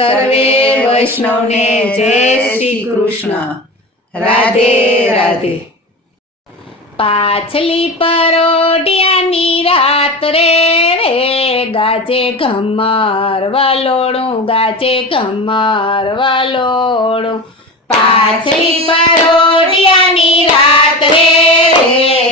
સર્વે વૈષ્ણવને જય શ્રી કૃષ્ણ. રાધે રાધે. પાછલી પરોઢિયાની રાત રે ગાજે ઘમર વલોણું, ગાજે ઘમર વલોણું. પાછલી પરોઢિયાની રાત રે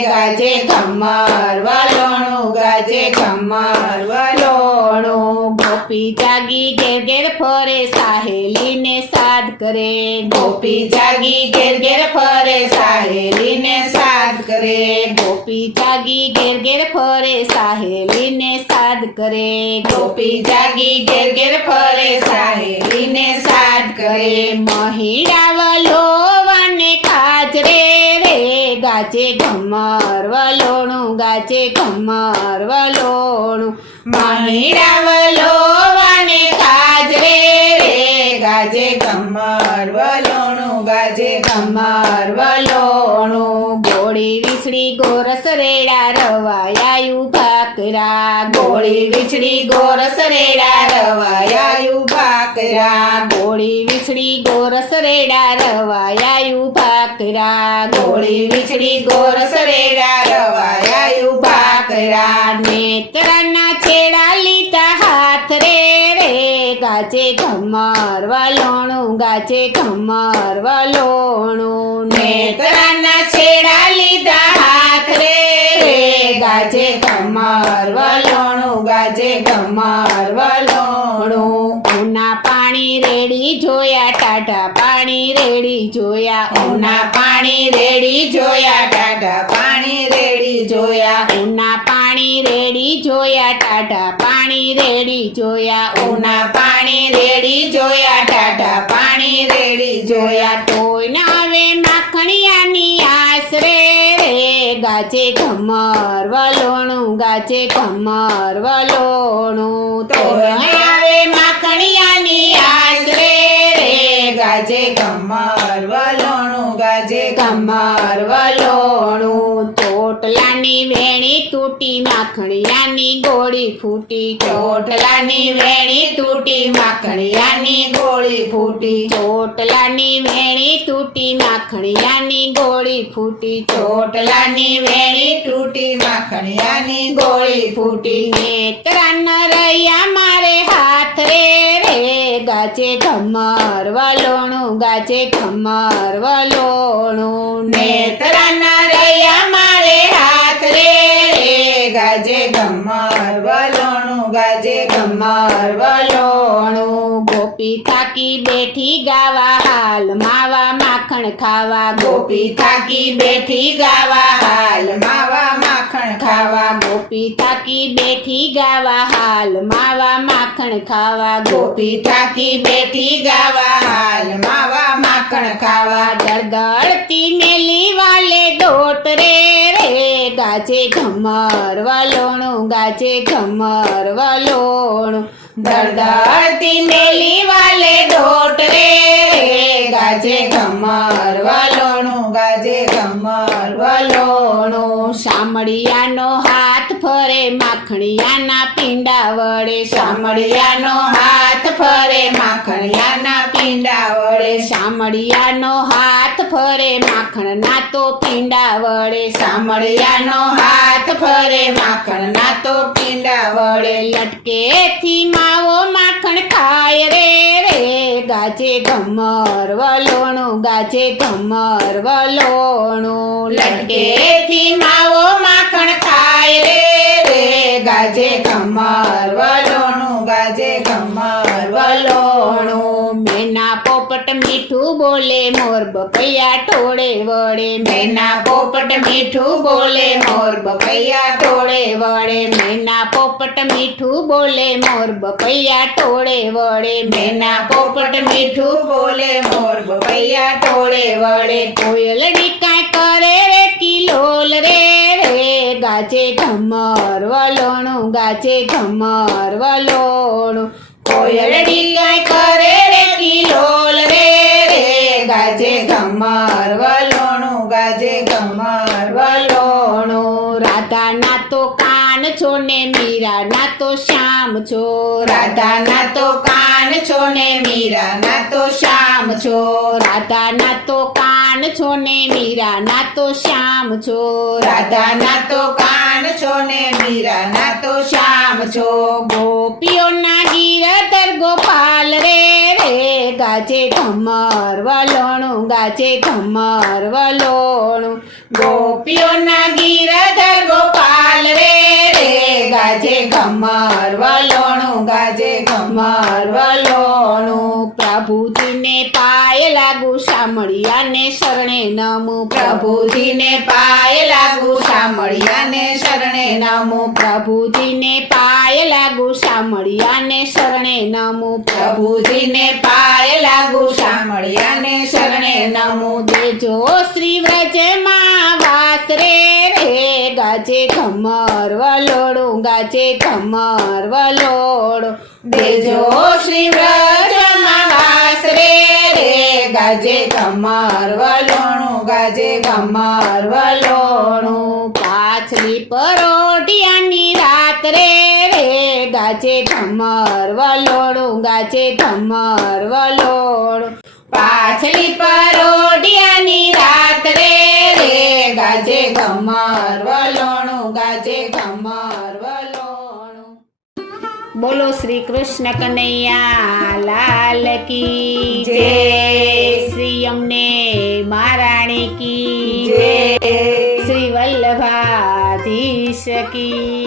ગાજે ઘમર વલોણું, ગાજે ઘમર વલોણું. ગોપી જાગી ઘેર ઘેર ફરે સાહેલીને સાદ કરે, ગોપી જાગી ઘેર ઘેર ફરે સાહેલીને સાદ કરે, ગોપી જાગી ઘેર ઘેર ફરે સાહેલીને સાદ કરે, ગોપી જાગી ઘેર ઘેર ફરે સાહેલીને સાદ કરે. મહિડા વલોવાને કાજરે રે ગાજે ઘમર વલોણું, ગાજે ઘમર વલોણું. મહિડા વલોવાને કાજરે રે ગાજે ઘમર વલોણું, ગાજે ઘમર વલોણું. ગોળી વીછડી ગોરસ રેડા રવાયાયું ભાકરા, ગોળી વીછડી ગોરસ રેડા રવાયાયું ભાકરા, ગોળી વીછડી ગોરસ રેડા રવાયાયું ભાકરા, ગોળી વીછડી ગોરસ રેડા રવાયાયું ભાકરા. નેત્રના છેડા લીધા હાથ રે ગાજે ઘમર વલોણું, ગાજે ઘમર વલોણું. નેત્રના છેડા લીધા હાથ રે ગાજે ઘમર વલોણું, ગાજે ઘમર વલોણું. ઉના પાણી રેડી જોયા, ટાઢા પાણી રેડી જોયા, ઉના પાણી રેડી જોયા, ટાઢા પાણી રેડી જોયા, ઉના પાણી રેડી જોયા, ટાઢા પાણી રેડી જોયા, ઉના પાણી રેડી જોયા, ટાઢા પાણી રેડી જોયા. તોય ના આવે માખણિયાની આશરે ગાજે ઘમર વલોણું, ગાજે ઘમર વલોણું. તો આવે માખણિયાની આશરે ગાજે ઘમર વલોણું, ગાજે ઘમર વલોણું. ચોટલાની વેણી તૂટી, માખણિયાની ગોળી ફૂટી, ચોટલાની વેણી તૂટી, માખણિયાની ગોળી ફૂટી, ચોટલાની વેણી તૂટી, માખણિયાની ગોળી ફૂટી, ચોટલાની વેણી તૂટી, માખણિયાની ગોળી ફૂટી. નેત્રા રૈયા મારે હાથ રે ગાજે ઘમર વલોણું, ગાજે ઘમર વલોણું. નેત્રના રૈયા મારે હાથ રે ગાજે ઘમર વલોણું, ગાજે ઘમર વલોણું. ગોપી થાકી બેઠી ગાવા, હાલ માવા માખણ ખાવા, ગોપી થાકી બેઠી ગાવા, હાલ માવા માખણ ખાવા, ગોપી થાકી બેઠી ગાવા, હાલ માવા માખણ ખાવા, ગોપી થાકી બેઠી ગાવા, હાલ માવા માખણ ખાવા. દળદળતી મેલી વાલે દોટ રે ગાજે ઘમર વલોણું, ગાજે ઘમર વલોણું. દળદળતી મેલી વાલે દોટ રે ગાજે ઘમર વલોણું, ગાજે ઘમર વલોણું. શામળિયાનો હાથ ફરે માખણિયાના પિંડા વડે, શામળિયાનો હાથ ફરે માખણિયાના પિંડા વડે, શામળિયાનો હાથ ફરે માખણના તો પિંડા વડે, શામળિયાનો હાથ ફરે માખણના તો પિંડા વડે. લટકેથી માવો માખણ ખાય રે ગાજે ઘમર વલોણું, ગાજે ઘમર વલોણું. લટકેથી માવો માખણ ખાય રે ગાજે ઘમર વલોણું, ગાજે ઘમર વલોણું. મેના પોપટ મીઠું બોલે, મોર બકૈયા ટોળે વળે, મેના પોપટ મીઠું બોલે, મોર બકૈયા ટોળે વળે, મેના પોપટ મીઠું બોલે, મોર બકૈયા ટોળે વળે, મેના પોપટ મીઠું બોલે, મોર બકૈયા ટોળે વળે. કોયલડી કાંઈ કરે રે કિલોલ રે ગાજે ઘમર વલોણું, ગાજે ઘમર વલોણું. કોયલડી કાંઈ કરે રે કિલોલ રે ગાજે ઘમર વલોણું, ગાજે ઘમર વલોણું. રાધાના તો કાન છો ને મીરાના તો શ્યામ છો. રાધાના તો કાન છો ને મીરાના તો શ્યામ છો. રાધાના તો કાન છો ને મીરાના તો શ્યામ છો. રાધાના તો કાન છો ને મીરાના તો શ્યામ છો. ગોપીઓના ગીરધર ગોપાલ રે ગાજે ઘમર વલોણું ગાજે ઘમર વલોણું. ગોપીઓના ગીરધર ગોપાલ રે ગાજે ઘમર વલોણું ગાજે ઘમર વલોણું. પ્રભુજીને પાય લાગુ શામળિયાને શરણે નમું. પ્રભુજીને પાય લાગુ શામળિયાને શરણે નમું. પ્રભુજીને પાય લાગુ શામળિયાને શરણે નમું. પ્રભુજીને પાય લાગુ શામળિયાને શરણે નમું. દેજો શ્રી વ્રજમાં વાસ રે ગાજે ઘમર વલોડું ગાજે ઘમર વલોડું. દેજો શ્રી વ્રજમાં વાસ રે ગાજે ઘમર વલોણું ગાજે ઘમર વલોણું. પાછલી પરોઢિયાની રાત રે ગાજે ઘમર વલોડું ગાજે ઘમર વલોડું. પાછલી પરોઢિયાની રાત રે ગાજે ઘમર વલોણું ગાજે ઘમર વલોણું. બોલો શ્રી કૃષ્ણ કનૈયા લાલ કી જય. શ્રી અમને મહારાણી કી જય. શ્રી વલ્લભાધીશ કી